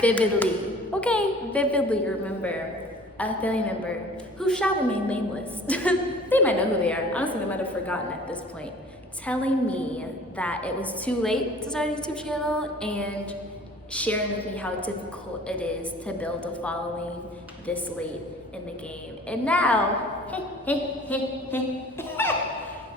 vividly remember a family member who shall remain nameless. They might know who they are. Honestly, they might have forgotten at this point. Telling me that it was too late to start a YouTube channel and sharing with me how difficult it is to build a following this late in the game. And now,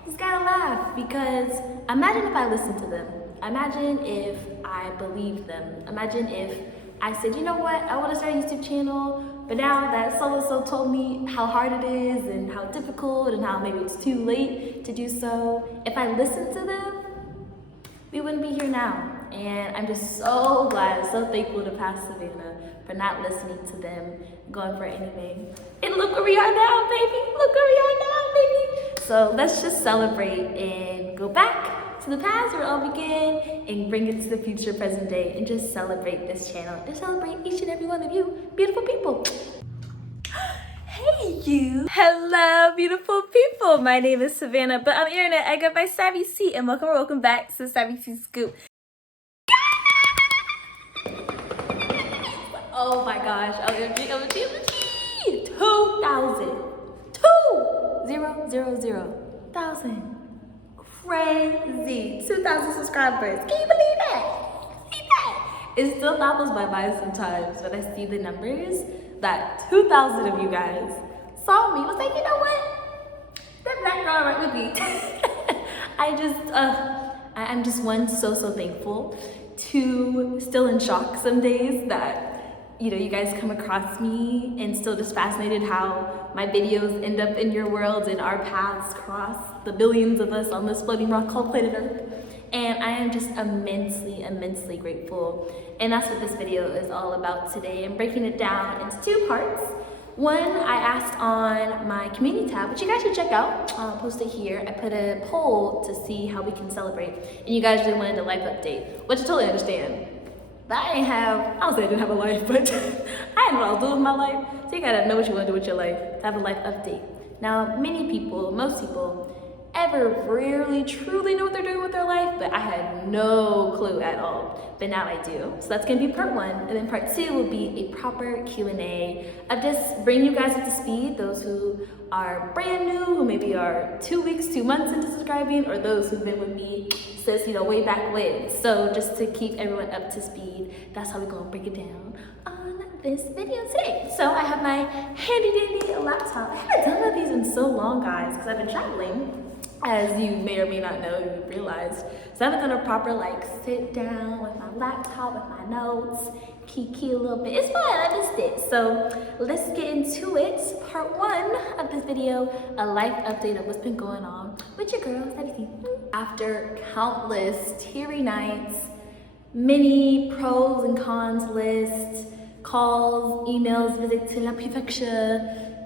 just gotta laugh, because imagine if I listened to them. Imagine if I believed them. Imagine if I said, you know what, I want to start a YouTube channel, but now that so-and-so told me how hard it is and how difficult and how maybe it's too late to do so, if I listened to them, we wouldn't be here now. And I'm just so glad, so thankful to past Savannah for not listening to them, going for it anyway. And look where we are now, baby. Look where we are now, baby. So let's just celebrate and go back to the past where it all began and bring it to the future, present day, and just celebrate this channel and celebrate each and every one of you beautiful people. Hey you! Hello beautiful people! My name is Savannah, but on the internet I go by SavvyC, and welcome back to SavvyC Scoop. Oh my gosh, OMG, 2,000. Crazy. 2,000 subscribers. Can you believe that? It still baffles my mind sometimes when I see the numbers that 2,000 of you guys saw me. Was like, you know what? That black girl right with me. I'm just one so thankful. Two, still in shock some days that you guys come across me, and still just fascinated how my videos end up in your world and our paths cross, the billions of us on this floating rock called planet Earth. And I am just immensely grateful. And that's what this video is all about today. I'm breaking it down into two parts. One, I asked on my community tab, which you guys should check out. I'll post it here. I put a poll to see how we can celebrate. And you guys really wanted a life update, which I totally understand. I don't say I didn't have a life, but I had what I was doing with my life. So you gotta know what you wanna do with your life, to have a life update. Now, most people, ever rarely truly know what they're doing with their life, but I had no clue at all. But now I do. So that's gonna be part one, and then part two will be a proper Q&A of just bringing you guys up to speed, those who are brand new, who maybe are 2 weeks, 2 months into subscribing, or those who've been with me since, way back when. So just to keep everyone up to speed, that's how we're gonna break it down on this video today. So I have my handy dandy laptop. I haven't done one of these in so long, guys, because I've been traveling. As you may or may not know, you realized. So I haven't done a proper sit down with my laptop, with my notes, kiki a little bit. It's fine, I missed it. So let's get into it. Part one of this video, a life update of what's been going on with your girl, SavvyC. After countless teary nights, many pros and cons lists, calls, emails, visits to la préfecture,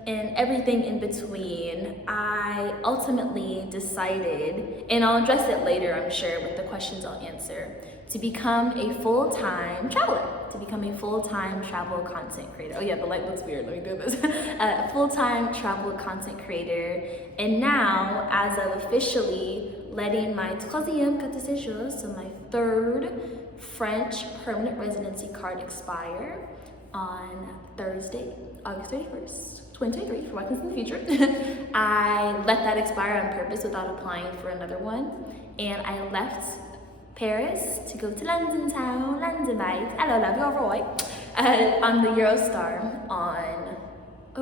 and everything in between, I ultimately decided, and I'll address it later, I'm sure, with the questions I'll answer, to become a full-time traveler, to become a full-time travel content creator. Oh yeah, the light looks weird, let me do this. A full-time travel content creator, and now, as of officially letting my troisième carte de séjour, so my third French permanent residency card expire on Thursday, August 31st. 2023, for watching in the future. I let that expire on purpose without applying for another one, and I left Paris to go to London town, London vibes, hello love, you're right, on the Eurostar on,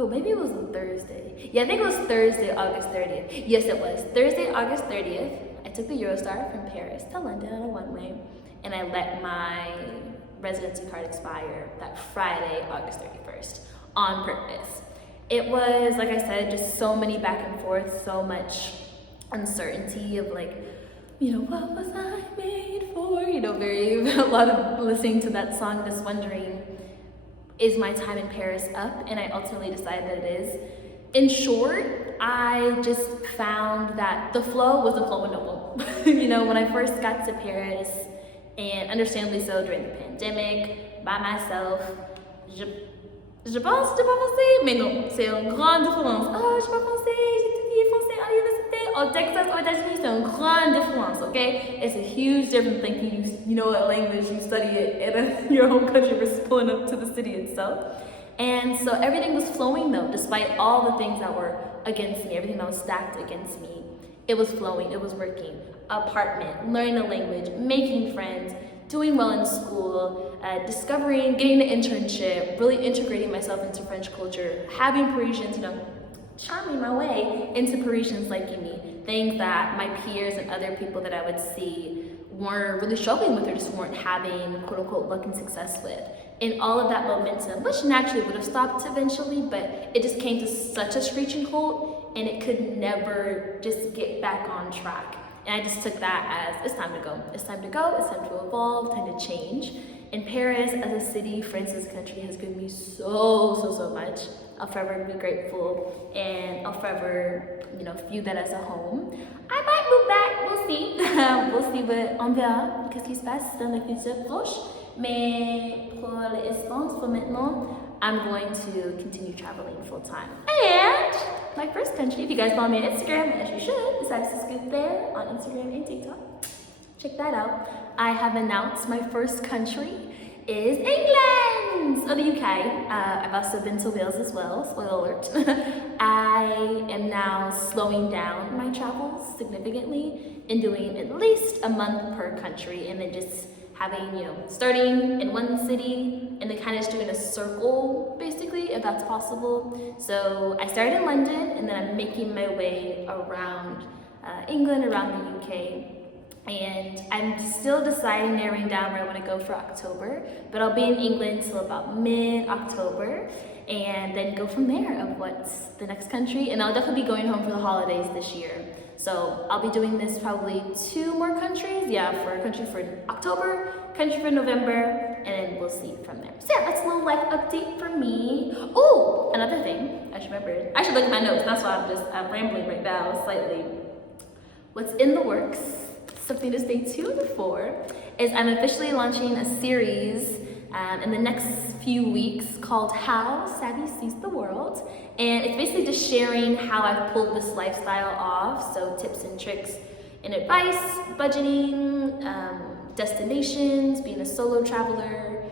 maybe it was on Thursday. Yeah, I think it was Thursday, August 30th. Yes, it was. Thursday, August 30th, I took the Eurostar from Paris to London on a one-way, and I let my residency card expire that Friday, August 31st, on purpose. It was, like I said, just so many back and forth, so much uncertainty of what was I made for? A lot of listening to that song, just wondering, is my time in Paris up? And I ultimately decided that it is. In short, I just found that the flow wasn't flowing no more. When I first got to Paris, and understandably so during the pandemic, by myself, je pense français, mais non, c'est une grande différence. Oh, je parle français, j'ai étudié français à l'université. au Texas, aux États-Unis, c'est une grande différence, okay? It's a huge difference thinking you know a language, you study it in your home country versus pulling up to the city itself. And so everything was flowing though, despite all the things that were against me, everything that was stacked against me. It was flowing, it was working. Apartment, learning a language, making friends, doing well in school, discovering, getting an internship, really integrating myself into French culture, having Parisians, charming my way into Parisians liking me. Things that my peers and other people that I would see weren't really struggling with or just weren't having quote unquote luck and success with. And all of that momentum, which naturally would have stopped eventually, but it just came to such a screeching halt and it could never just get back on track. And I just took that as, it's time to go. It's time to go, it's time to evolve, time to change. And Paris as a city, France as a country has given me so much. I'll forever be grateful and I'll forever, view that as a home. I might move back, we'll see. We'll see, but on verra qu'est-ce qui se passe dans le futur proche. Mais pour l'instant, for maintenant, I'm going to continue traveling full time. And my first country, if you guys follow me on Instagram, as you should, is SavvyC Scoop there on Instagram and TikTok. Check that out. I have announced my first country is England, or the UK. I've also been to Wales as well, spoiler alert. I am now slowing down my travels significantly and doing at least a month per country and then just having, starting in one city and then kind of just doing a circle, basically, if that's possible. So I started in London and then I'm making my way around England, around the UK. And I'm still deciding, narrowing down where I want to go for October, but I'll be in England till about mid-October and then go from there of what's the next country. And I'll definitely be going home for the holidays this year. So I'll be doing this probably 2 more countries. Yeah, for a country for October, country for November, and then we'll see from there. So yeah, that's a little life update for me. Oh, another thing, I should remember. I should look at my notes. That's why I'm rambling right now slightly. What's in the works, something to stay tuned for, is I'm officially launching a series in the next few weeks called How Savvy Sees the World. And it's basically just sharing how I've pulled this lifestyle off. So tips and tricks and advice, budgeting, destinations, being a solo traveler,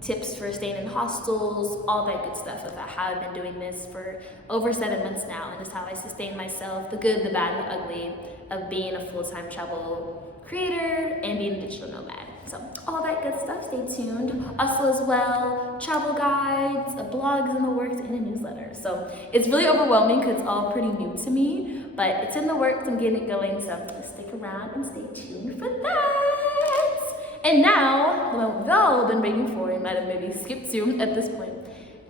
tips for staying in hostels, all that good stuff about how I've been doing this for over 7 months now, and just how I sustain myself, the good, the bad, and the ugly of being a full-time travel creator and being a digital nomad. So all that good stuff, stay tuned. Also as well, travel guides, blogs in the works, and a newsletter. So it's really overwhelming because it's all pretty new to me, but it's in the works, I'm getting it going, so stick around and stay tuned for that. And now, the moment we've all been waiting for, and might have maybe skipped to at this point,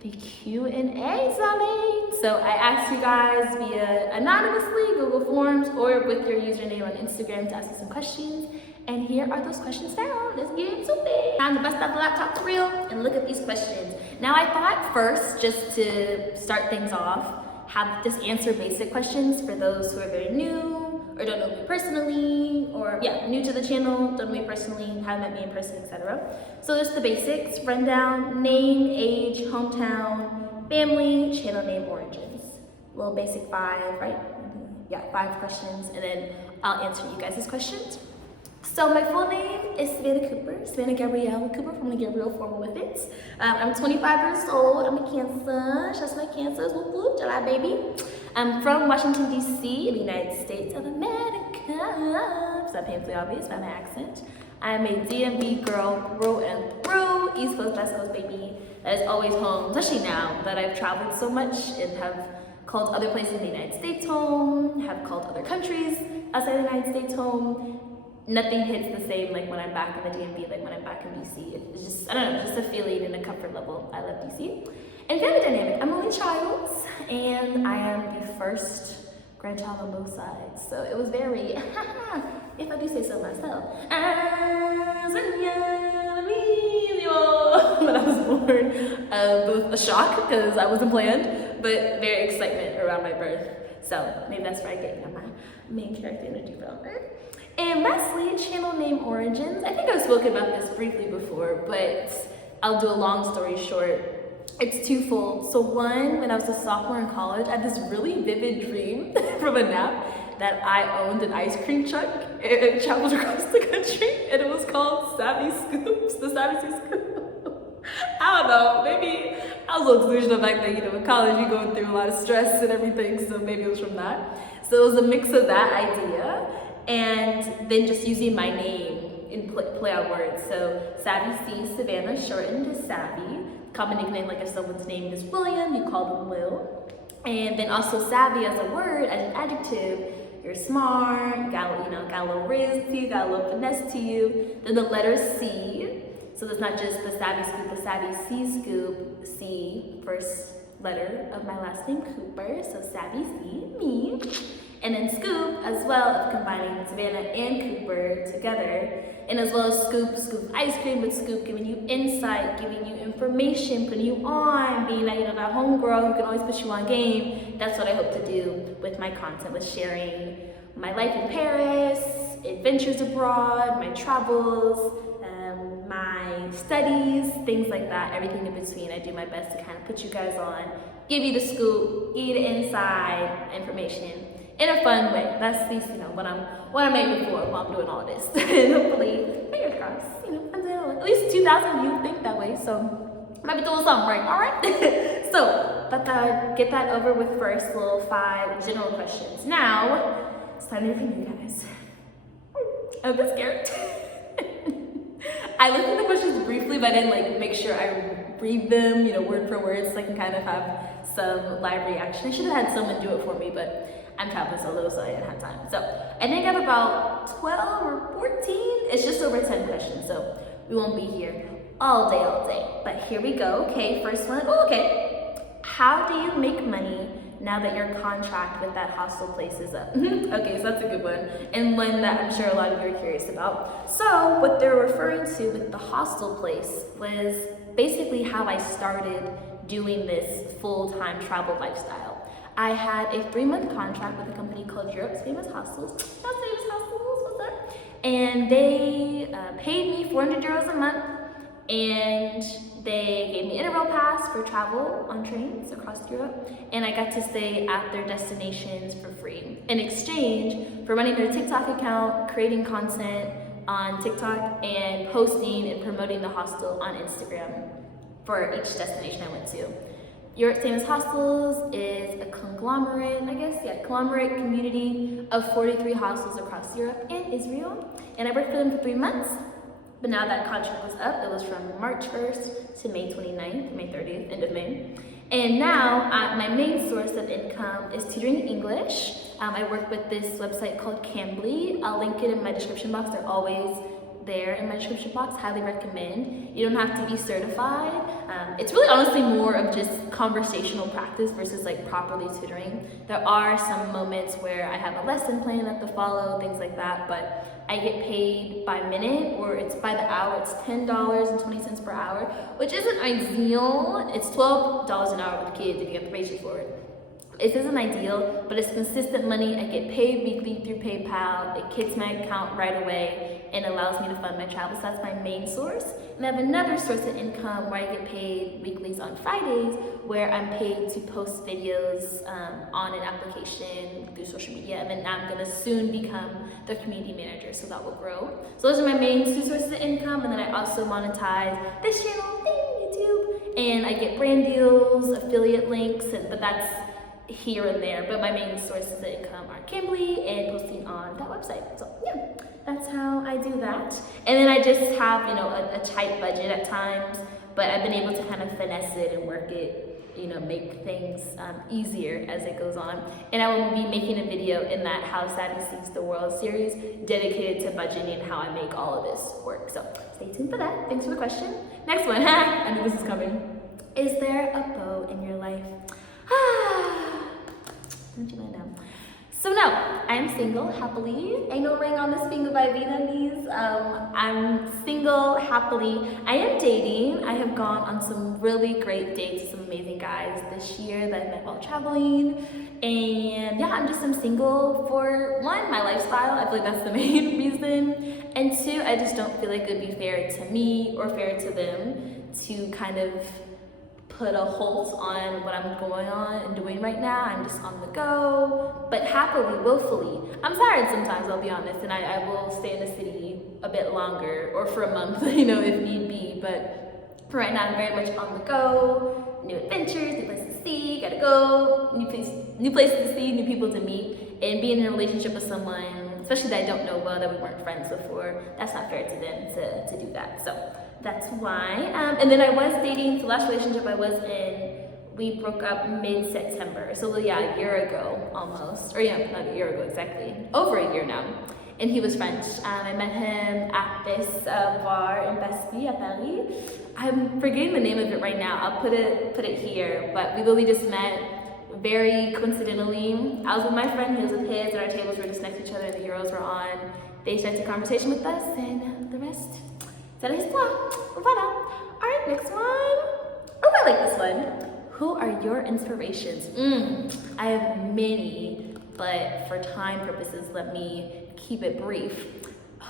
the Q&A, darling. So I asked you guys via anonymously, Google Forms, or with your username on Instagram to ask you some questions. And here are those questions found. Let's get into it. Time to bust out the laptop for real and look at these questions. Now I thought first, just to start things off, just answer basic questions for those who are very new, or don't know me personally, or new to the channel, don't know me personally, haven't met me in person, etc. So just the basics, rundown, name, age, hometown, family, channel name, origins. Little basic 5, right? Yeah, 5 questions, and then I'll answer you guys' questions. So my full name is Savannah Cooper, Savannah Gabrielle Cooper from the Gabrielle Formal with it. I'm 25 years old, I'm a Cancer, shouts my Cancers, whoop whoop, July baby. I'm from Washington, D.C. in the United States of America. It's not painfully obvious by my accent. I'm a DMV girl through and through, East Coast, West Coast baby. That is always home, especially now that I've traveled so much and have called other places in the United States home, have called other countries outside the United States home. Nothing hits the same like when I'm back in the DMV, like when I'm back in DC. It's just, I don't know, just a feeling and a comfort level. I love DC. And family dynamic, I'm only child, and I am the first grandchild on both sides. So it was very, if I do say so myself, when I was born, both a shock because I wasn't planned, but very excitement around my birth. So maybe that's where I get my main character energy from. And lastly, channel name origins. I think I've spoken about this briefly before, but I'll do a long story short. It's twofold. So one, when I was a sophomore in college, I had this really vivid dream from a nap that I owned an ice cream truck and traveled across the country, and it was called SavvyC Scoops, the SavvyC Scoop. I don't know, maybe I was a little delusional back then, you know, in college you're going through a lot of stress and everything, so maybe it was from that. So it was a mix of that idea and then just using my name in play on words. So SavvyC, Savannah, shortened to Savvy. Common nickname, like if someone's named is William, you call them Will. And then also savvy as a word, as an adjective, you're smart, you got a little riz to you, got a little finesse to you. Then the letter C, so it's not just the Savvy Scoop, the SavvyC Scoop, C, first letter of my last name, Cooper, so SavvyC, me. And then Scoop, as well, of combining Savannah and Cooper together. And as well as Scoop ice cream with Scoop, giving you insight, giving you information, putting you on, being that, that homegirl who can always put you on game. That's what I hope to do with my content, with sharing my life in Paris, adventures abroad, my travels, my studies, things like that, everything in between. I do my best to kind of put you guys on, give you the scoop, give you the inside information in a fun way. That's at least, what I'm aiming for while I'm doing all this. And hopefully, fingers crossed, I'm doing at least 2,000 of you think that way, so might be doing something right, all right? So, let's get that over with first, little 5 general questions. Now, it's time to review, guys. I'm a bit scared. I looked at the questions briefly, but I didn't make sure I read them, word for word, so I can kind of have some live reaction. I should have had someone do it for me, but I'm traveling solo, so I didn't have time. So I think I have about 12 or 14. It's just over 10 questions, so we won't be here all day. But here we go. Okay, first one. Oh, okay. How do you make money now that your contract with that hostel place is up? Okay, so that's a good one, and one that I'm sure a lot of you are curious about. So what they're referring to with the hostel place was basically how I started doing this full-time travel lifestyle. I had a 3-month contract with a company called Europe's Famous Hostels. That's Famous Hostels, what's up? And they paid me 400 euros a month, and they gave me Interrail pass for travel on trains across Europe, and I got to stay at their destinations for free in exchange for running their TikTok account, creating content on TikTok, and posting and promoting the hostel on Instagram for each destination I went to. Europe's Famous Hostels is a conglomerate, conglomerate community of 43 hostels across Europe and Israel, and I worked for them for 3 months. But now that contract was up, it was from March 1st to May 29th, May 30th, end of May. And now my main source of income is tutoring English. I work with this website called Cambly. I'll link it in my description box. They're always there in my description box. Highly recommend. You don't have to be certified. It's really honestly more of just conversational practice versus properly tutoring. There are some moments where I have a lesson plan I have to follow, things like that, but I get paid by minute, or it's by the hour. It's $10.20 per hour, which isn't ideal. It's $12 an hour with kids if you get the ratios for it. It isn't ideal, but it's consistent money. I get paid weekly through PayPal. It kicks my account right away and allows me to fund my travel. So that's my main source. And I have another source of income where I get paid weeklies on Fridays, where I'm paid to post videos on an application through social media. And then I'm gonna soon become the community manager, so that will grow. So those are my main 2 sources of income. And then I also monetize this channel, YouTube, and I get brand deals, affiliate links, but that's here and there, but my main sources of income are Cambly and posting on that website. So yeah, that's how I do that. And then I just have, a tight budget at times, but I've been able to kind of finesse it and work it, make things easier as it goes on. And I will be making a video in that How Savvy Sees the World series dedicated to budgeting and how I make all of this work. So stay tuned for that. Thanks for the question. Next one, I knew this is coming. Is there a beau in your life? Don't you mind now? So no, I'm single happily. Ain't no ring on this finger by Vietnamese. I'm single happily. I am dating. I have gone on some really great dates with some amazing guys this year that I met while traveling. And yeah, I'm single for 1, my lifestyle. I feel like that's the main reason. And 2, I just don't feel like it would be fair to me or fair to them to kind of put a halt on what I'm going on and doing right now. I'm just on the go, but happily, willfully. I'm tired sometimes, I'll be honest, and I will stay in the city a bit longer or for a month, you know, if need be. But for right now, I'm very much on the go. New adventures, new places to see, gotta go, new places to see, new people to meet, and being in a relationship with someone, especially that I don't know well, that we weren't friends before, that's not fair to them to do that. So that's why. And then I was dating, the last relationship I was in, we broke up mid-September. So yeah, a year ago almost, or yeah, not a year ago exactly, over a year now. And he was French. I met him at this bar in Bastille at Paris. I'm forgetting the name of it right now. I'll put it here. But we literally just met very coincidentally. I was with my friend, he was with his, and our tables were just next to each other, and the Euros were on. They started a conversation with us, and the rest, c'est l'histoire. Voilà. All right, next one. Oh, I like this one. Who are your inspirations? I have many, but for time purposes, let me keep it brief.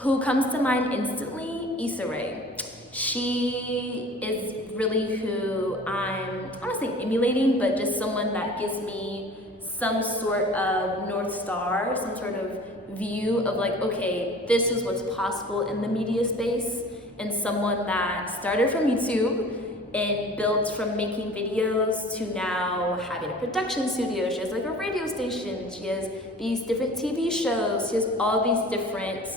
Who comes to mind instantly? Issa Rae. She is really who I'm, I don't want to say emulating, but just someone that gives me some sort of North Star, some sort of view of like, okay, this is what's possible in the media space, and someone that started from YouTube and built from making videos to now having a production studio. She has like a radio station, she has these different TV shows, she has all these different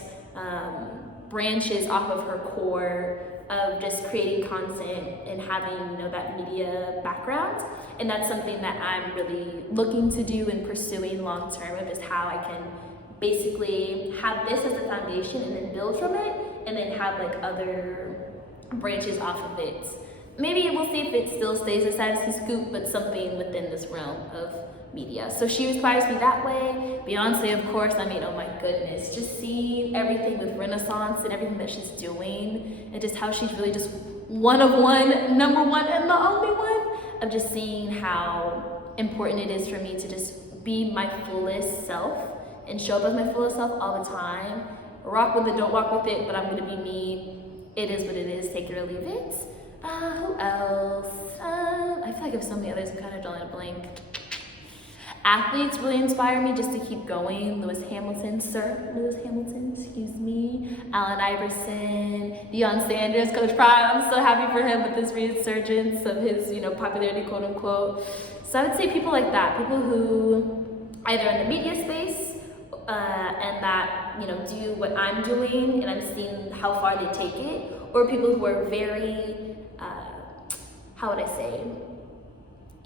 branches off of her core of just creating content and having, you know, that media background. And that's something that I'm really looking to do and pursuing long term, of just how I can basically have this as a foundation and then build from it, and then have like other branches off of it. Maybe we'll see if it still stays a SavvyC Scoop, but something within this realm of media. So she inspires me that way. Beyonce, of course, I mean, oh my goodness, just seeing everything with Renaissance and everything that she's doing, and just how she's really just one of one, number one and the only one, of just seeing how important it is for me to just be my fullest self and show up as my fullest self all the time. Rock with it, don't rock with it, but I'm gonna be me. It is what it is, take it or leave it. Who else? I feel like I have so many others, I'm kind of drawing a blank. Athletes really inspire me just to keep going. Lewis Hamilton, excuse me. Allen Iverson, Deion Sanders, Coach Prime. I'm so happy for him with this resurgence of his, you know, popularity, quote unquote. So I would say people like that, people who either in the media space and that, you know, do what I'm doing and I'm seeing how far they take it, or people who are very, how would I say,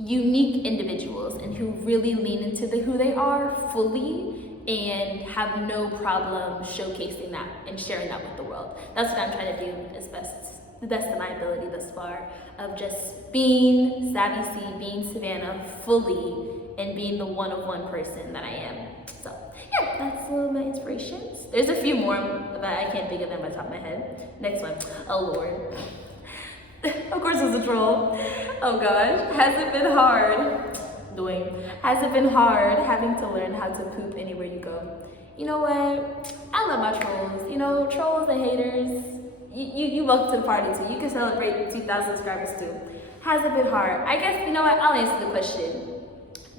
unique individuals and who really lean into who they are fully and have no problem showcasing that and sharing that with the world. That's what I'm trying to do the best of my ability thus far, of just being SavvyC, being Savannah fully, and being the one-of-one person that I am. So yeah, that's my inspirations. There's a few more, but I can't think of them on top of my head. Next one, oh Lord. Of course it's a troll. Oh gosh, has it been hard? Has it been hard having to learn how to poop anywhere you go? You know what? I love my trolls. You know, trolls and haters, you welcome to the party too. You can celebrate 2,000 subscribers too. Has it been hard? I guess, you know what, I'll answer the question.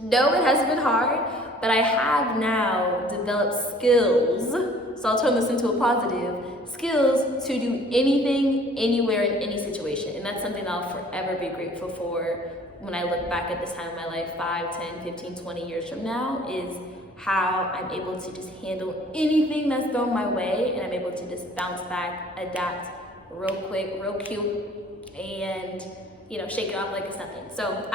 No, it hasn't been hard, but I have now developed skills, so I'll turn this into a positive, skills to do anything, anywhere, in any situation. And that's something I'll forever be grateful for when I look back at this time of my life, 5, 10, 15, 20 years from now, is how I'm able to just handle anything that's thrown my way, and I'm able to just bounce back, adapt real quick, real cute, and, you know, shake it off like it's nothing. So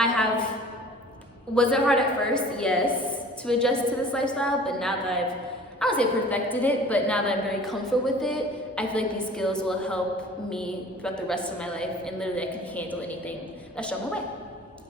was it hard at first? Yes, to adjust to this lifestyle, but now that I don't say perfected it, but now that I'm very comfortable with it, I feel like these skills will help me throughout the rest of my life, and literally I can handle anything that's shown my way.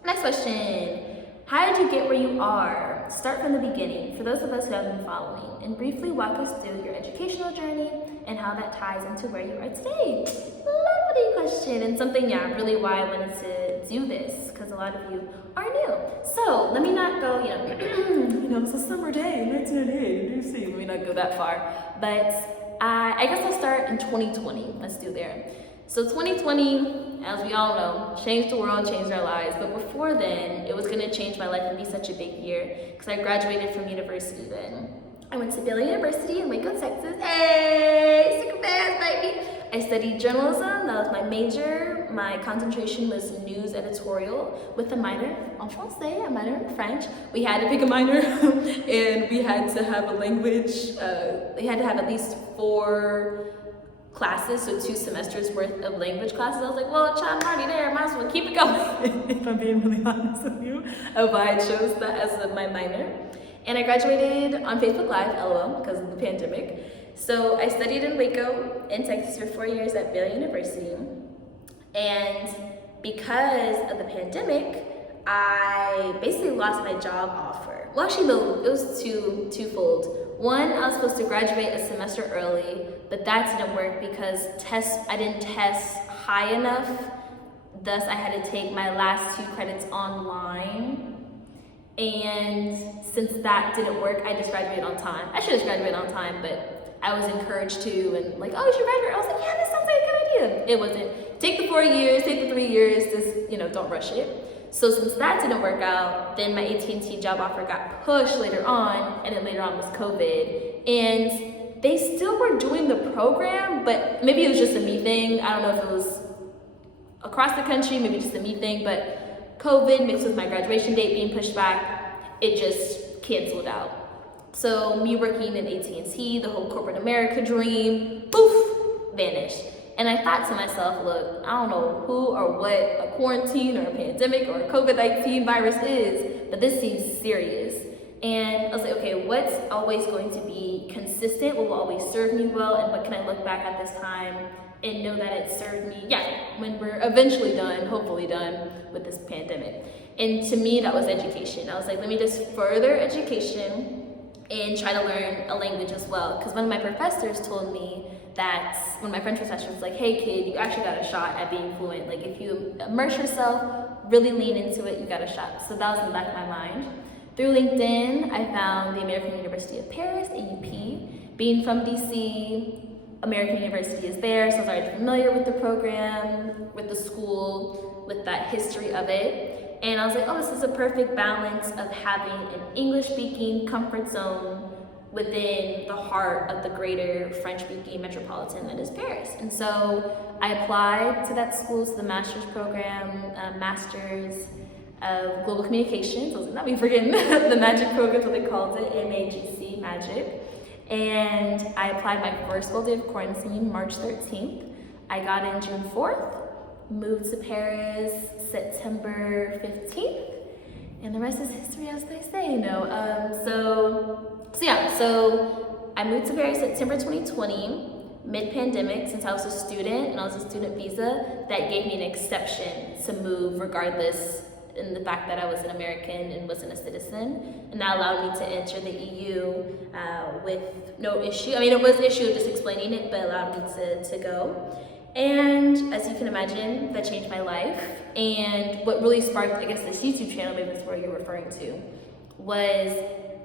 Next question. How did you get where you are? Start from the beginning, for those of us who have been following, and briefly walk us through your educational journey and how that ties into where you are today. Lovely question, and something, really why I wanted to do this, because a lot of you are new. So let me not go, it's a summer day, 1998, DC. Let me not go that far, but I guess I'll start in 2020. Let's do there. So 2020, as we all know, changed the world, changed our lives. But before then, it was gonna change my life and be such a big year because I graduated from university then. I went to Baylor University in Waco, Texas. Hey, super fast, baby. I studied journalism, that was my major. My concentration was news editorial with a minor en français, a minor in French. We had to pick a minor and we had to have a language, we had to have at least 4 classes, so 2 semesters worth of language classes. I was like, well, child, I'm already there, I might as well keep it going. If I'm being really honest with you, of why I chose that as my minor. And I graduated on Facebook Live, LOL, because of the pandemic. So I studied in Waco, in Texas for 4 years at Baylor University. And because of the pandemic, I basically lost my job offer. Well, actually, no, it was twofold. One, I was supposed to graduate a semester early, but that didn't work because I didn't test high enough. Thus, I had to take my last 2 credits online. And since that didn't work, I just graduated on time. I should have graduated on time, but I was encouraged to, and like, oh, you should graduate. I was like, yeah, this sounds like a good idea. It wasn't. Take the 4 years, take the 3 years, just, don't rush it. So since that didn't work out, then my AT&T job offer got pushed later on, and then later on was COVID. And they still were doing the program, but maybe it was just a me thing. I don't know if it was across the country, maybe just a me thing, but COVID mixed with my graduation date being pushed back, it just canceled out. So me working in AT&T, the whole corporate America dream, poof, vanished. And I thought to myself, look, I don't know who or what a quarantine or a pandemic or a COVID-19 virus is, but this seems serious. And I was like, okay, what's always going to be consistent? What will always serve me well? And what can I look back at this time and know that it served me, when we're eventually done, hopefully done with this pandemic. And to me, that was education. I was like, let me just further education and try to learn a language as well. Because one of my professors told me that, one of my French professors was like, hey kid, you actually got a shot at being fluent. Like if you immerse yourself, really lean into it, you got a shot. So that was in the back of my mind. Through LinkedIn, I found the American University of Paris, AUP. Being from DC, American University is there, so I was already familiar with the program, with the school, with that history of it. And I was like, oh, this is a perfect balance of having an English-speaking comfort zone within the heart of the greater French-speaking metropolitan that is Paris. And so I applied to that school, to the master's program, Master's of Global Communications. I was like, not me forgetting the magic program, is what they called it, MAGC, magic. And I applied my first full day of quarantine, March 13th. I got in June 4th, moved to Paris September 15th, and the rest is history, as they say, So I moved to Paris September 2020, mid-pandemic, since I was a student and I was a student visa. That gave me an exception to move regardless, in the fact that I was an American and wasn't a citizen, and that allowed me to enter the EU with no issue. I mean, it was an issue of just explaining it, but allowed me to go. And as you can imagine, that changed my life. And what really sparked, I guess, this YouTube channel, maybe that's what you're referring to, was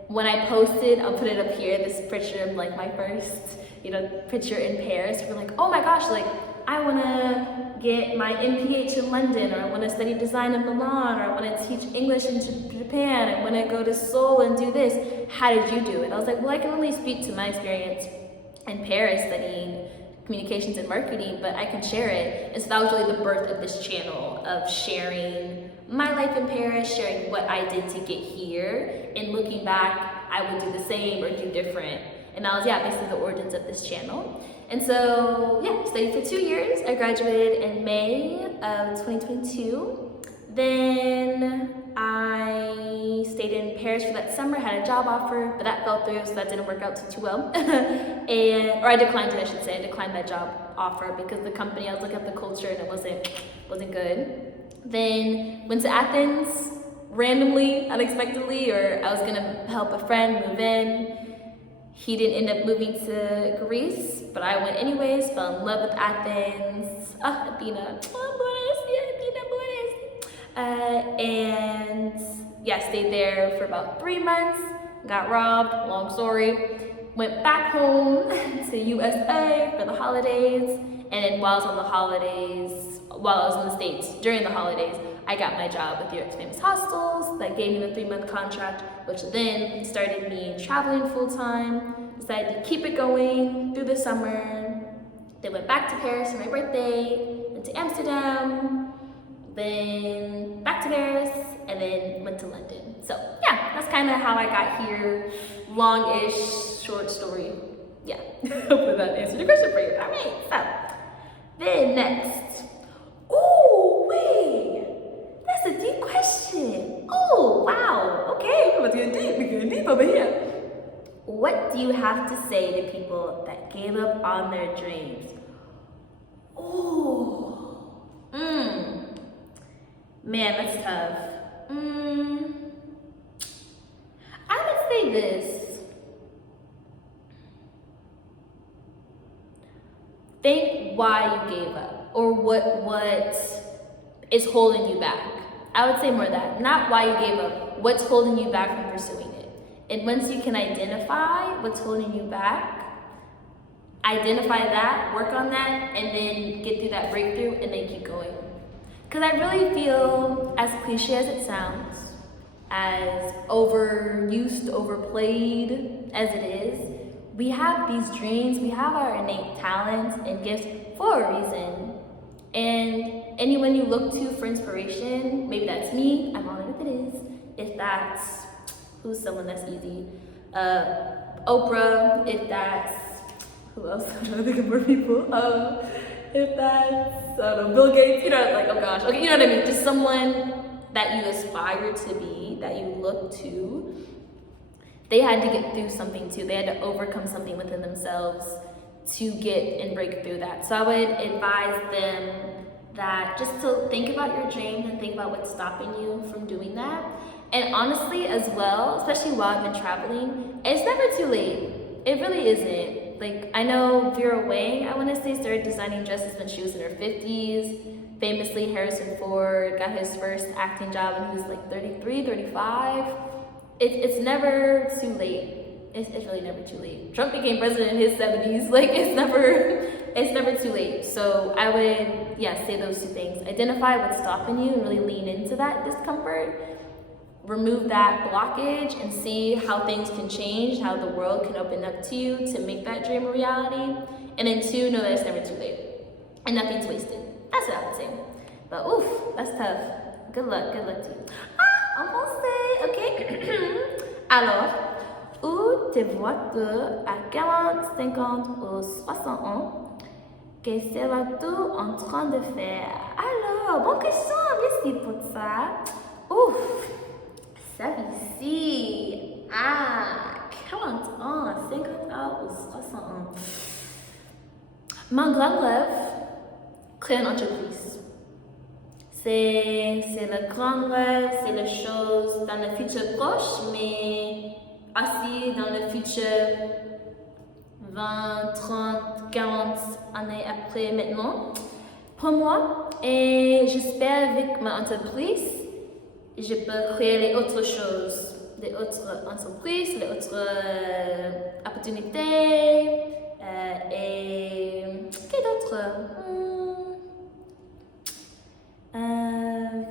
when I posted, I'll put it up here, this picture of like my first, picture in Paris. You're like, oh my gosh, like, I want to get my MPH in London, or I want to study design in Milan, or I want to teach English in Japan, I want to go to Seoul and do this. How did you do it? I was like, well, I can only speak to my experience in Paris studying communications and marketing, but I can share it. And so that was really the birth of this channel, of sharing my life in Paris, sharing what I did to get here, and looking back, I would do the same or do different. And that was, basically the origins of this channel. And so, studied for 2 years. I graduated in May of 2022. Then I stayed in Paris for that summer, had a job offer, but that fell through, so that didn't work out too well. Or I declined it, I should say. I declined that job offer because the company, I was looking at the culture and it wasn't good. Then went to Athens randomly, unexpectedly, or I was gonna help a friend move in. He didn't end up moving to Greece, but I went anyways, fell in love with Athens. Athena. And stayed there for about 3 months, got robbed, long story. Went back home to USA for the holidays, And then while I was on the holidays, while I was in the States during the holidays, I got my job with Europe's Famous Hostels. That gave me the 3-month contract, which then started me traveling full time. Decided to keep it going through the summer. Then went back to Paris for my birthday, went to Amsterdam, then back to Paris, and then went to London. So yeah, that's kind of how I got here. Long-ish, short story. Yeah, hopefully that answered the question for you. All right, so then next. Oh, wait, that's a deep question. Oh, wow, okay, we're getting deep over here. What do you have to say to people that gave up on their dreams? Oh, man, that's tough. I would say this. Think why you gave up, or what is holding you back. I would say more that, not why you gave up, what's holding you back from pursuing it. And once you can identify what's holding you back, identify that, work on that, and then get through that breakthrough and then keep going. Because I really feel, as cliche as it sounds, as overused, overplayed as it is, we have these dreams, we have our innate talents and gifts for a reason. And anyone you look to for inspiration, maybe that's me, I'm honored if it is. If that's, who's someone that's easy? Oprah, if that's, who else? I'm trying to think of more people. If that's, I don't know, Bill Gates, you know, like, oh gosh. Okay, you know what I mean? Just someone that you aspire to be, that you look to. They had to get through something too. They had to overcome something within themselves to get and break through that. So I would advise them that just to think about your dreams and think about what's stopping you from doing that. And honestly as well, especially while I've been traveling, it's never too late. It really isn't. Like, I know Vera Wang, I want to say, started designing dresses when she was in her 50s. Famously, Harrison Ford got his first acting job when he was like 33, 35. It's never too late. It's really never too late. Trump became president in his 70s. Like, it's never too late. So I would, yeah, say those two things. Identify what's stopping you and really lean into that discomfort. Remove that blockage and see how things can change, how the world can open up to you to make that dream a reality. And then 2, know that it's never too late and nothing's wasted. That's what I would say. But oof, that's tough. Good luck to you. En français, ok. Alors, où te vois-tu à 40, 50 ou 60 ans? Que seras-tu en train de faire? Alors, bonne question, merci pour ça. Ouf, SavvyC. 40 ans, 50 ans ou 60 ans? Mon grand rêve, créer une entreprise. C'est le grand rêve, c'est la chose dans le futur proche, mais aussi dans le futur 20, 30, 40 années après maintenant. Pour moi, et j'espère avec ma entreprise, je peux créer les autres choses, les autres entreprises, les autres opportunités, et qu'est-ce d'autre?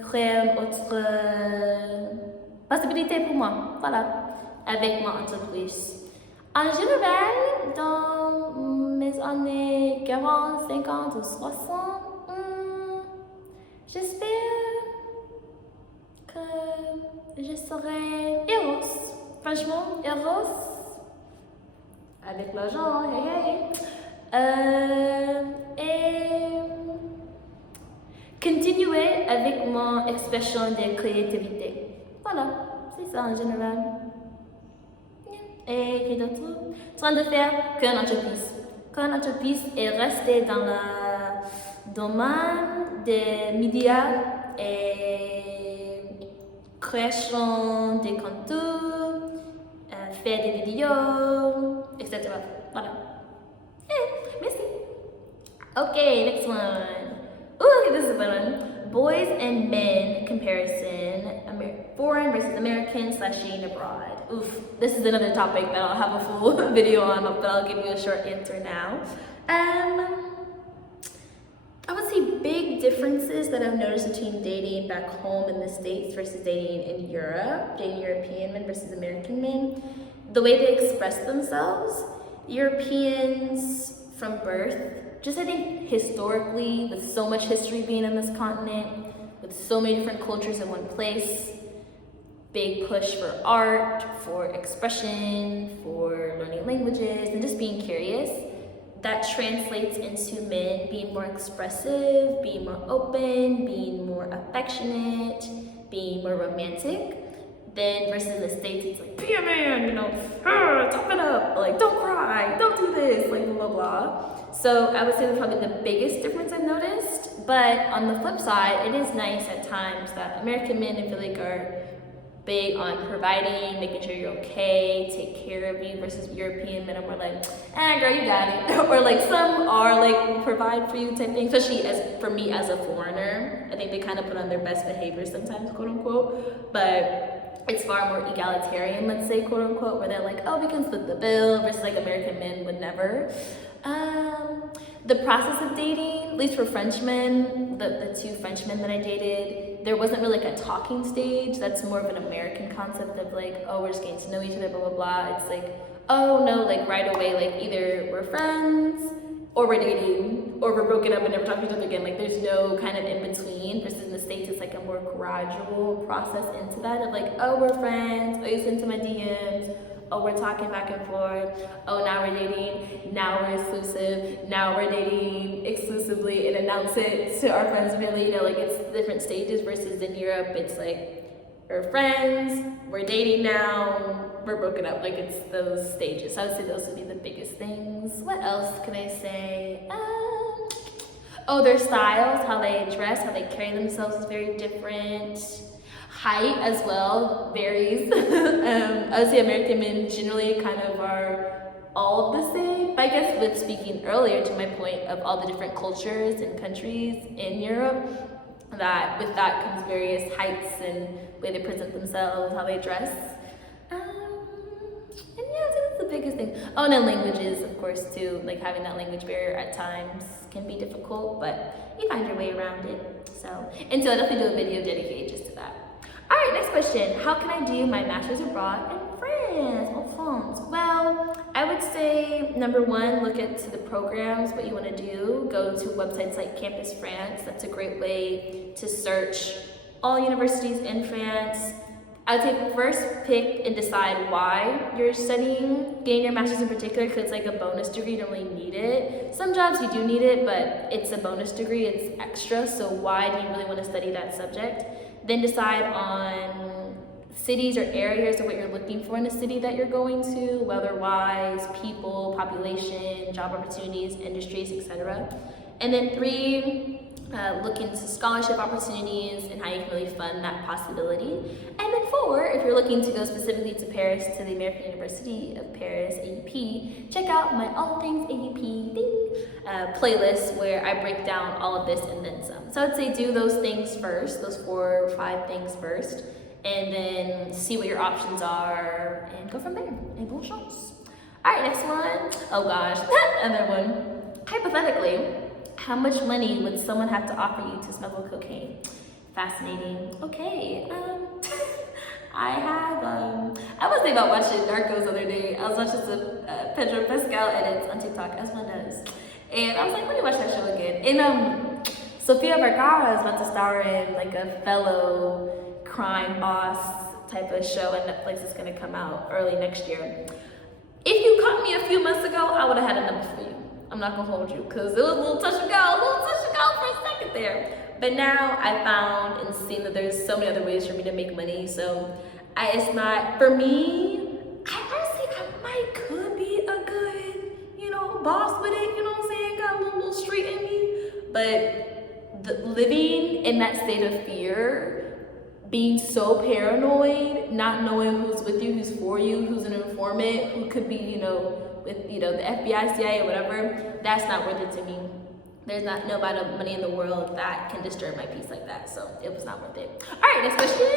Créer une autre possibilité pour moi, voilà, avec ma entreprise. En général, dans mes années 40, 50 ou 60, j'espère que je serai heureuse, franchement heureuse, avec l'argent, et continuer avec mon expression de créativité. Voilà, c'est ça en général. Et qu'est-ce d'autre? Train de faire qu'une entreprise. Qu'une entreprise est restée dans le domaine des médias et création des contenus, faire des vidéos, etc. Voilà. Merci. Okay, next one. Ooh, this is a fun one. Boys and men comparison, foreign versus American / staying abroad. Oof, this is another topic that I'll have a full video on, but I'll give you a short answer now. big differences that I've noticed between dating back home in the States versus dating in Europe, dating European men versus American men, the way they express themselves. Europeans from birth, just I think historically, with so much history being in this continent, with so many different cultures in one place, big push for art, for expression, for learning languages, and just being curious. That translates into men being more expressive, being more open, being more affectionate, being more romantic. Then versus the States, it's like, be a man, you know, tough it up, like, don't cry, don't do this, like, blah, blah. So I would say that's probably the biggest difference I've noticed. But on the flip side, it is nice at times that American men, I feel like, are big on providing, making sure you're okay, take care of you, versus European men are more like, girl, you got it. Or like some are like provide for you type thing, especially as for me as a foreigner. I think they kind of put on their best behavior sometimes, quote unquote, but it's far more egalitarian, let's say, quote unquote, where they're like, oh, we can split the bill, versus like American men would never. The process of dating, at least for Frenchmen, the two Frenchmen that I dated, there wasn't really like a talking stage. That's more of an American concept of like, oh, we're just getting to know each other, blah, blah, blah. It's like, oh no, like right away, like either we're friends or we're dating or we're broken up and never talk to each other again. Like there's no kind of in between, versus in the States, it's like a more gradual process into that of like, oh, we're friends, oh, you send to my DMs, oh, we're talking back and forth, oh, now we're dating, now we're exclusive, now we're dating exclusively, and announce it to our friends and family, you know, like it's different stages. Versus in Europe, it's like, we're friends, we're dating now, we're broken up, like it's those stages. So I would say those would be the biggest things. What else can I say? Oh, their styles, how they dress, how they carry themselves is very different. Height as well varies. I would say American men generally kind of are all the same. But I guess with speaking earlier to my point of all the different cultures and countries in Europe, that with that comes various heights and way they present themselves, how they dress. And yeah, I think that's the biggest thing. Oh, and then languages, of course, too. Like having that language barrier at times can be difficult, but you find your way around it. So I'll definitely do a video dedicated just to that. All right, next question. How can I do my master's abroad in France? En France. Well, I would say number one, look into the programs, what you want to do. Go to websites like Campus France. That's a great way to search all universities in France. I would say first pick and decide why you're studying, getting your master's in particular, because it's like a bonus degree, you don't really need it. Some jobs you do need it, but it's a bonus degree, it's extra, so why do you really want to study that subject? Then decide on cities or areas of what you're looking for in a city that you're going to, weather-wise, people, population, job opportunities, industries, etc. And then three, look into scholarship opportunities and how you can really fund that possibility. And then four, if you're looking to go specifically to Paris, to the American University of Paris, AUP, check out my All Things AUP playlist where I break down all of this and then some. So I'd say do those things first, those 4 or 5 things first, and then see what your options are and go from there. And bonne chance. All right, next one. Oh gosh, another one. Hypothetically, how much money would someone have to offer you to smuggle cocaine? Fascinating. Okay, I was thinking about watching Narcos the other day. I was watching some Pedro Pascal edits on TikTok, as one does. And I was like, let me watch that show again. And Sofia Vergara is about to star in like a fellow crime boss type of show, and Netflix is gonna come out early next year. If you caught me a few months ago, I would have had a number for you. I'm not gonna hold you, because it was a little touch and go for a second there. But now I found and seen that there's so many other ways for me to make money. So it's not, for me, I could be a good, boss with it, you know what I'm saying? Got a little street in me. But living in that state of fear, being so paranoid, not knowing who's with you, who's for you, who's an informant, who could be, with the FBI, CIA, or whatever, that's not worth it to me. There's no amount of money in the world that can disturb my peace like that, so it was not worth it. All right, next question.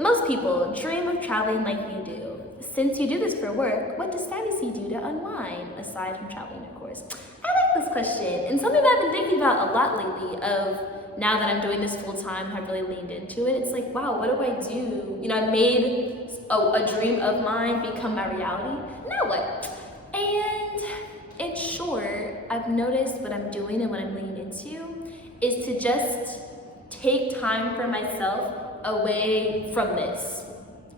Most people dream of traveling like you do. Since you do this for work, what does SavvyC do to unwind, aside from traveling, of course? I like this question, and something that I've been thinking about a lot lately of now that I'm doing this full time, I've really leaned into it. It's like, wow, what do I do? You know, I made a dream of mine become my reality. Now what? And in short, I've noticed what I'm doing and what I'm leaning into is to just take time for myself away from this.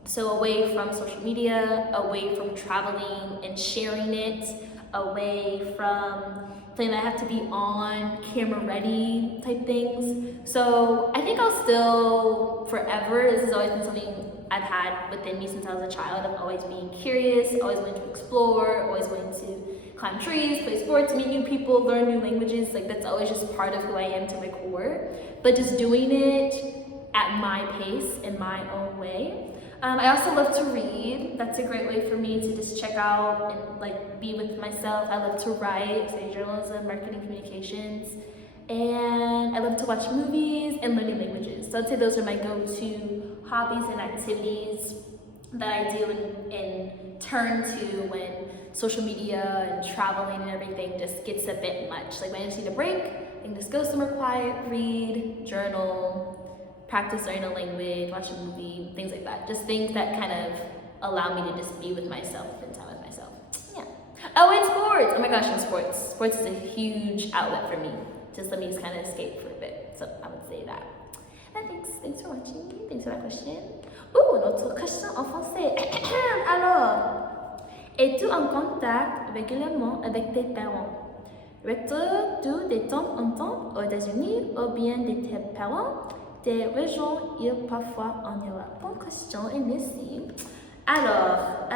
So away from social media, away from traveling and sharing it, away from feeling that I have to be on camera ready type things. So I think I'll still forever, this has always been something I've had within me since I was a child, of always being curious, always wanting to explore, always wanting to climb trees, play sports, meet new people, learn new languages. Like that's always just part of who I am to my core. But just doing it at my pace in my own way. I also love to read. That's a great way for me to just check out and like be with myself. I love to write, say journalism, marketing, communications. And I love to watch movies and learn new languages. So I'd say those are my go-to hobbies and activities that I do and turn to when social media and traveling and everything just gets a bit much. Like when I just need a break, I can just go somewhere quiet, read, journal, practice learning a language, watch a movie, things like that. Just things that kind of allow me to just be with myself and time with myself. Yeah. Oh, and sports. Oh my gosh, and sports. Sports is a huge outlet for me. Just let me just kind of escape for a bit. So I would say that. And thanks for watching. Thanks for that question. Oh, notre question en français. Alors, es-tu en contact régulièrement avec tes parents? Retournes-tu de temps en temps aux États-Unis ou bien de tes parents te rejoignent parfois en Europe? Bonne question, et merci. Alors,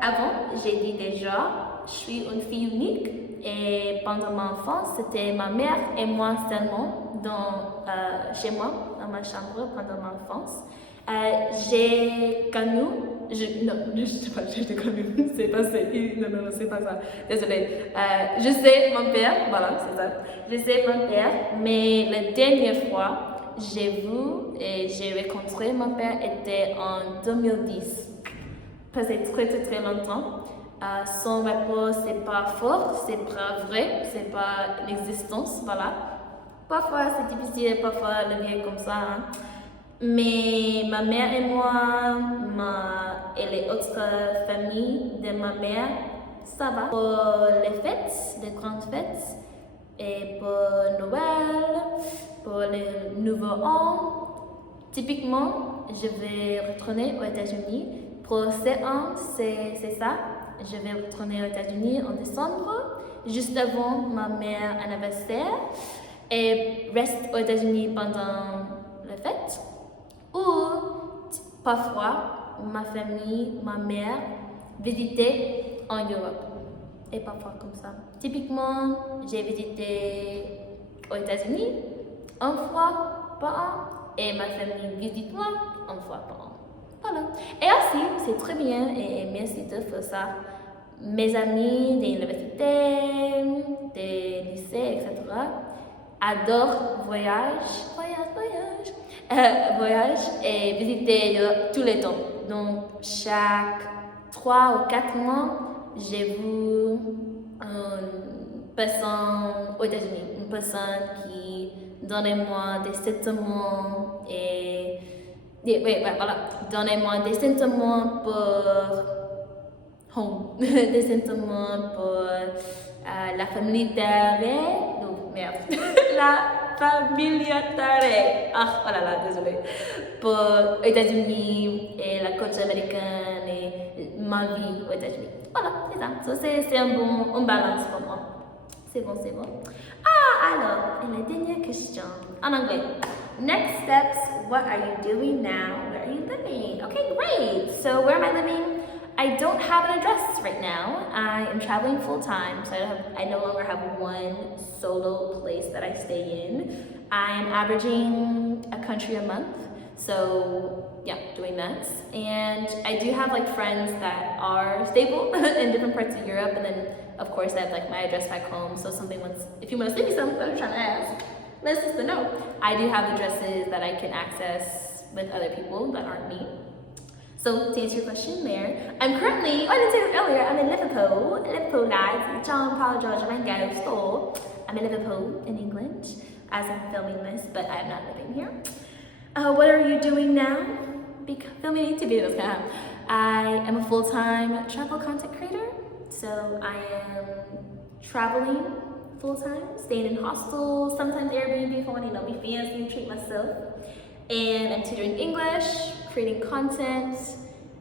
avant, j'ai dit déjà, je suis une fille unique et pendant mon enfance, c'était ma mère et moi seulement chez moi, dans ma chambre pendant mon enfance. J'ai connu, non, je sais pas, j'ai connu, c'est pas ça, non, c'est pas ça, désolée. Je sais mon père, voilà, c'est ça, je sais mon père, mais la dernière fois, j'ai vu et j'ai rencontré mon père était en 2010. Passé très longtemps. Son rapport, c'est pas fort, c'est pas vrai, c'est pas l'existence, voilà. Parfois c'est difficile, parfois le vie est comme ça. Hein. Mais ma mère et moi, et les autres familles de ma mère, ça va. Pour les fêtes, les grandes fêtes, et pour Noël, pour le Nouveau An, typiquement, je vais retourner aux États-Unis. Pour ces ans, c'est ça. Je vais retourner aux États-Unis en décembre, juste avant ma mère anniversaire, et reste aux États-Unis pendant la fête. Ou parfois, ma famille, ma mère, visitait en Europe. Et parfois comme ça. Typiquement, j'ai visité aux États-Unis une fois par an et ma famille visite moi une fois par an. Voilà. Et aussi, c'est très bien et merci de faire ça. Mes amis des universités, des lycées, etc. adorent voyage et visiter tout le temps. Donc, chaque 3 ou 4 mois, j'ai vu une personne aux États-Unis, une personne qui donnait-moi des sentiments et donnez-moi des sentiments pour home, des sentiments pour la familiarité, la familiarité, oh là là, désolé, pour les États-Unis et la culture américaine et ma vie aux États-Unis. Voilà, c'est ça. So, c'est un balance pour moi. C'est bon. Ah, alors, et la dernière question, en anglais. Next steps, what are you doing now? Where are you living? Okay, great. So where am I living? I don't have an address right now. I am traveling full time, so I no longer have one solo place that I stay in. I'm averaging a country a month, so yeah, doing that. And I do have like friends that are stable in different parts of Europe, and then of course I have like my address back home. So if you want to send me something, I'm trying to ask. Let's just know. I do have addresses that I can access with other people that aren't me. So to answer your question there, I'm currently, I didn't say this earlier, I'm in Liverpool guys, John Paul George Mango store. I'm in Liverpool in England as I'm filming this, but I'm not living here. What are you doing now? Filming YouTube videos now. I am a full-time travel content creator, so I am traveling full-time, staying in hostels, sometimes Airbnb if I want to, be fancy and treat myself. And I'm tutoring English, creating content,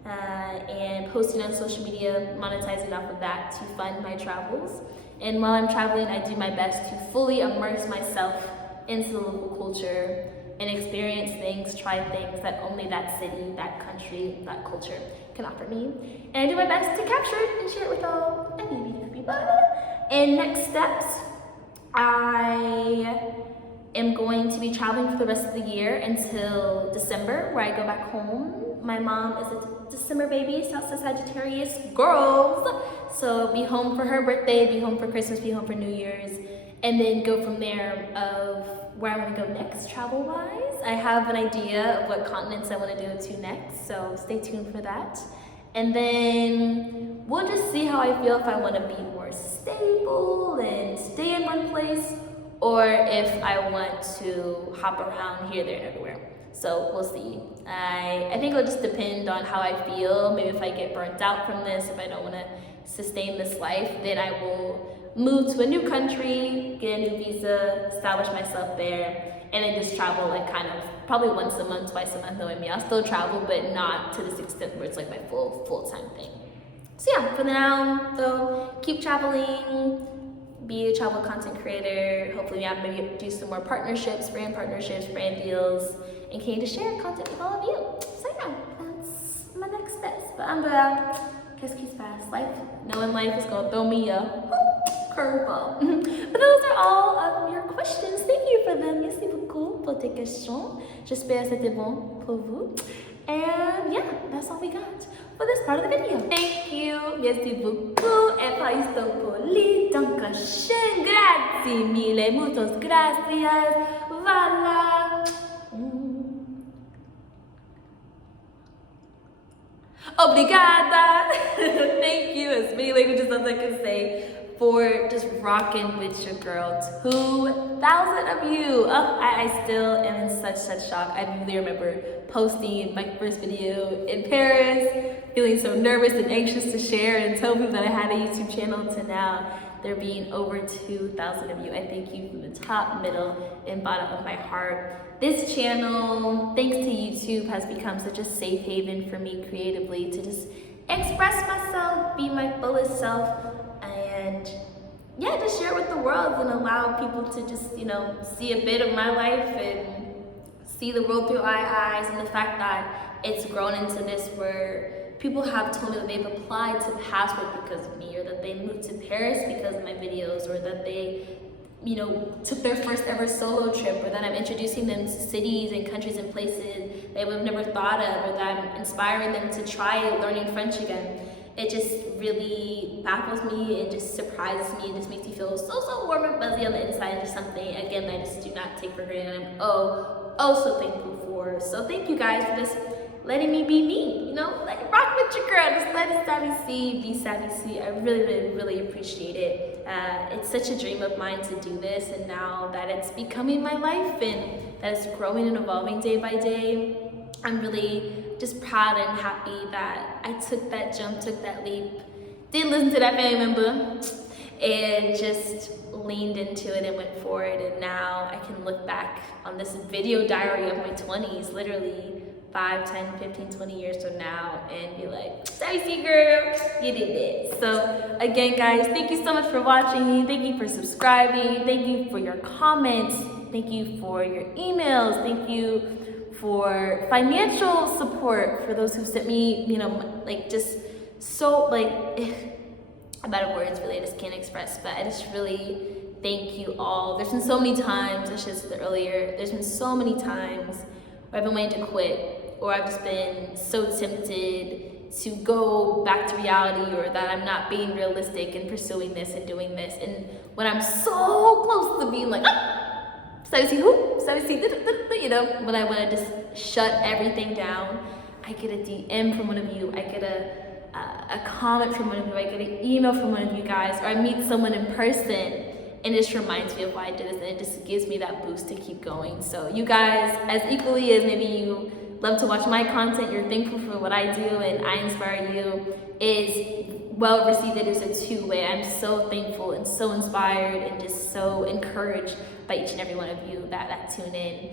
and posting on social media, monetizing off of that to fund my travels. And while I'm traveling, I do my best to fully immerse myself into the local culture and experience things, try things that only that city, that country, that culture can offer me. And I do my best to capture it and share it with all everybody. And next steps, I am going to be traveling for the rest of the year until December, where I go back home. My mom is a December baby, South Sagittarius girls. So be home for her birthday, be home for Christmas, be home for New Year's, and then go from there of where I want to go next travel-wise. I have an idea of what continents I want to go to next, so stay tuned for that. And then we'll just see how I feel, if I want to be more stable and stay in one place, or if I want to hop around here, there, and everywhere. So we'll see. I think it'll just depend on how I feel. Maybe if I get burnt out from this, if I don't want to sustain this life, then I will move to a new country, get a new visa, establish myself there, and then just travel like kind of probably once a month, twice a month, knowing me. I'll still travel, but not to this extent where it's like my full-time thing. So yeah, for now, though, keep traveling, be a travel content creator. Hopefully I'll maybe do some more partnerships, brand deals, and continue to share content with all of you. So yeah, that's my next steps. But I'm gonna qu'est-ce qui se passe? Knowing life is gonna throw me a curveball. But those are all of your questions. Thank you for them. Merci beaucoup pour tes questions. J'espère c'était bon pour vous. And yeah, that's all we got for this part of the video. Thank you. Merci beaucoup. E poi sto poli. Dankeschön. Grazie mille. Muchas gracias. Voilà. Obrigada. Thank you. As many languages as I can say, for just rocking with your girl. 2,000 of you. Oh, I still am in such shock. I really remember posting my first video in Paris, feeling so nervous and anxious to share and tell people that I had a YouTube channel, to now there being over 2,000 of you. I thank you from the top, middle, and bottom of my heart. This channel, thanks to YouTube, has become such a safe haven for me creatively to just express myself, be my fullest self, and yeah, just share it with the world and allow people to just, see a bit of my life and see the world through my eyes. And the fact that it's grown into this where people have told me that they've applied to passport because of me, or that they moved to Paris because of my videos, or that they took their first ever solo trip, or that I'm introducing them to cities and countries and places they would have never thought of, or that I'm inspiring them to try learning French again. It just really baffles me, it just surprises me, it just makes me feel so warm and fuzzy on the inside, and just something, again, that I just do not take for granted, and I'm so thankful for. So thank you guys for just letting me be me, like rock with your girl, just let it SavvyC be SavvyC. I really appreciate it. It's such a dream of mine to do this, and now that it's becoming my life and that it's growing and evolving day by day, I'm really just proud and happy that I took that jump, took that leap, didn't listen to that family member, and just leaned into it and went for it. And now I can look back on this video diary of my 20s, literally 5, 10, 15, 20 years from now, and be like, SavvyC girl, you did it. So again, guys, thank you so much for watching. Thank you for subscribing. Thank you for your comments. Thank you for your emails. Thank you for financial support, for those who sent me, just so, I'm out of words, really, I just can't express, but I just really thank you all. There's been so many times, I should have said earlier, there's been so many times where I've been waiting to quit, or I've just been so tempted to go back to reality, or that I'm not being realistic and pursuing this and doing this, and when I'm so close to being like, SavvyC who? SavvyC, when I want to just shut everything down, I get a DM from one of you, I get a comment from one of you, I get an email from one of you guys, or I meet someone in person, and it just reminds me of why I did this, and it just gives me that boost to keep going. So you guys, as equally as maybe you love to watch my content, you're thankful for what I do and I inspire you, is well received. It is a two-way. I'm so thankful and so inspired and just so encouraged by each and every one of you that tune in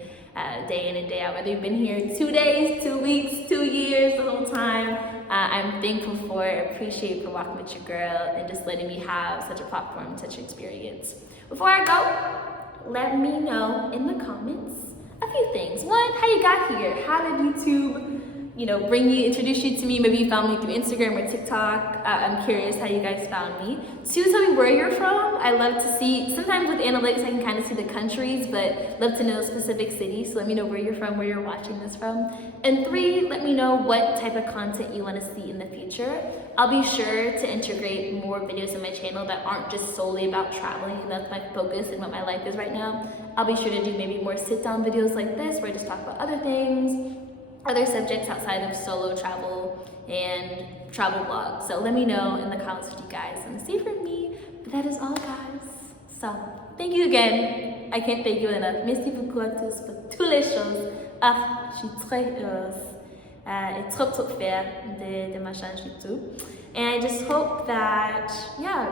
day in and day out. Whether you've been here 2 days, 2 weeks, 2 years, the whole time, I'm thankful for it, appreciate for walking with your girl and just letting me have such a platform, such an experience. Before I go, let me know in the comments a few things. One, how you got here. How did YouTube, introduce you to me? Maybe you found me through Instagram or TikTok. I'm curious how you guys found me. 2, tell me where you're from. I love to see, sometimes with analytics I can kind of see the countries, but love to know specific cities. So let me know where you're from, where you're watching this from. And 3, let me know what type of content you want to see in the future. I'll be sure to integrate more videos in my channel that aren't just solely about traveling. That's my focus and what my life is right now. I'll be sure to do maybe more sit-down videos like this where I just talk about other things, other subjects outside of solo travel and travel vlogs. So let me know in the comments what you guys want to see from me. But that is all, guys. So thank you again. I can't thank you enough. Merci beaucoup à tous pour toutes les choses. Je suis très heureuse et trop fière de ma chaîne YouTube. And I just hope that,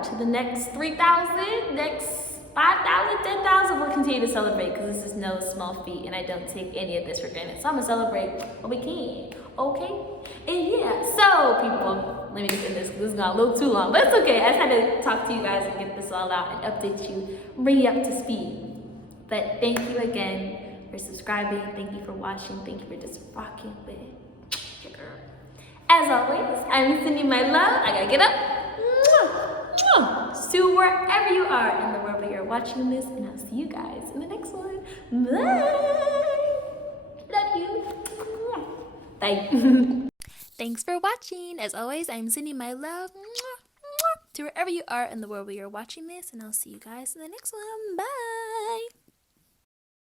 to the next 3,000, next 5,000, 10,000, we'll continue to celebrate, because this is no small feat and I don't take any of this for granted. So I'm gonna celebrate what we can, okay? And so people, let me just end this because this has gone a little too long, but it's okay. I just had to talk to you guys and get this all out and update you, bring you up to speed. But thank you again for subscribing. Thank you for watching. Thank you for just rocking with your girl. As always, I'm sending you my love. I gotta get up. To wherever you are in the world where you're watching this, and I'll see you guys in the next one. Bye. Love you. Bye. Thanks for watching. As always, I'm sending my love to wherever you are in the world where you're watching this, and I'll see you guys in the next one. Bye.